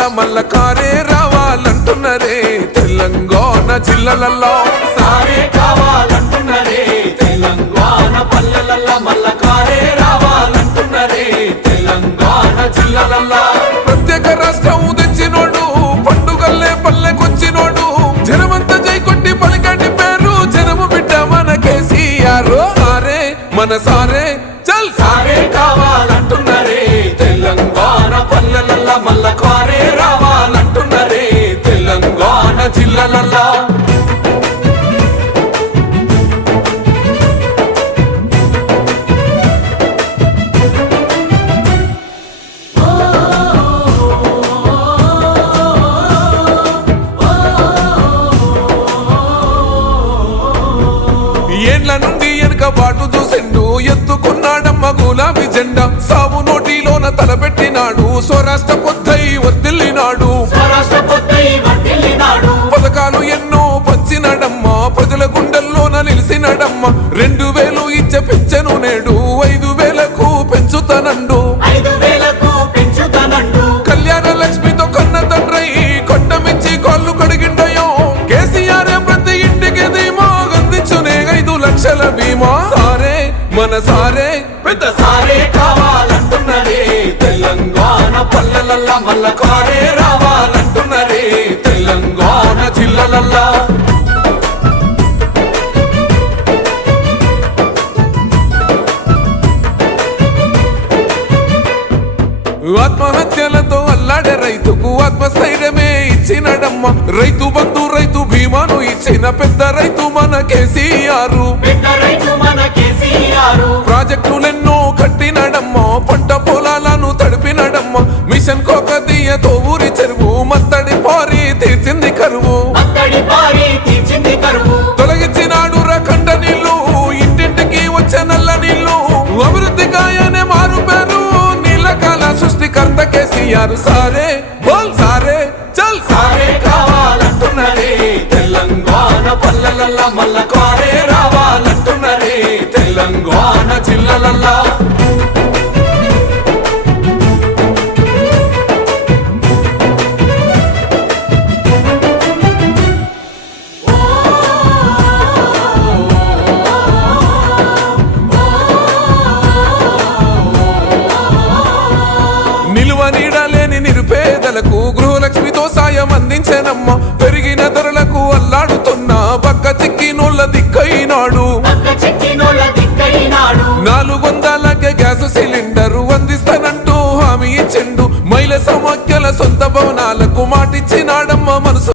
పల్లెలల్ల మల్ల కారే రావాలంటున్నరే తెలంగాణ జిల్లాలలో సారే కావాలంటున్నరే తెలంగాణ పల్లెలల్ల మల్ల కారే రావాలంటున్నరే తెలంగాణ జిల్లాలలో ప్రత్యేక రాష్ట్రం తెచ్చినోడు పండుగల్లే పల్లెకొచ్చినోడు జనమంతా జై కొట్టి పలికండి పేరు జనము బిడ్డ మన కేసీఆర్ సారే మన సారే చల్ సారే కావాలంటున్నరే తెలంగాణ పల్లెలల్ల మల్ల కారే రావాలంటున్నరే తెలంగాణ జిల్లాలలో ఏండ్ల నుండి వెనక బాటు చూసిండు ఎత్తుకున్నాడమ్మ గులాబీ జెండా సావు నోటిలోన తలపెట్టినాడు స్వరాష్ట్ర పొద్దై వర్దిల్లినాడు పథకాలు ఎన్నో పంచినాడమ్మ ప్రజల గుండెల్లోన నిలిసినాడమ్మ 2000 ఇచ్చే పింఛను నేడు 5000కు పెంచుతానండు కళ్యాణ లక్ష్మితో కన్న తండ్రై కొట్టమిచ్చి కాళ్ళు కడిగిండయో కేసీఆర్ ప్రతి ఇంటికి ధీమా అందించునే 5 లక్షల బీమా సారే మన సారే పెద్ద సారే కావాలంటున్నరే తెలంగాణ పల్లెలల్ల మల్ల కారే రావాలంటున్నరే తెలంగాణ జిల్లాలల్లో ఆత్మహత్యలతో అల్లాడే రైతుకు ఆత్మస్థైర్యమే ఇచ్చినడమ్మ రైతు బంధు రైతు బీమాను ఇచ్చిన పెద్ద రైతు మన కేసీఆర్ ప్రాజెక్టులెన్నో కట్టినడమ్మ పంట పొలాలను తడిపినడమ్మ మిషన్ కోకదీయతో ఊరి చెరువు మత్తడి పారి తీర్చింది కరువు తొలగించినాడు రకండ నీళ్లు ఇంటింటికి వచ్చే నల్ల నీళ్లు అభివృద్ధి గాయనే మారు పేరు నీలకాల సృష్టికర్త కేసీఆర్ సారే బోల్ సారే చల్ సారే కావాలంటున్నరే తెలంగాణ పల్లెలల్ల మల్ల కారే రావాలంటున్నరే తెలంగాణ జిల్లాలల్లో నిలువ నీడలేని నిరుపేదలకు గృహలక్ష్మితో సాయం అందించేనమ్మ పెరిగిన ధరలకు అల్లాడుతున్న పక్క చిక్కినోళ్ళ దిక్కైనాడు 400కే గ్యాస్ సిలిండరు అందిస్తానంటూ హామీ ఇచ్చిండు మహిళ సమాఖ్యల సొంత భవనాలకు మాటిచ్చినాడమ్మ మనసు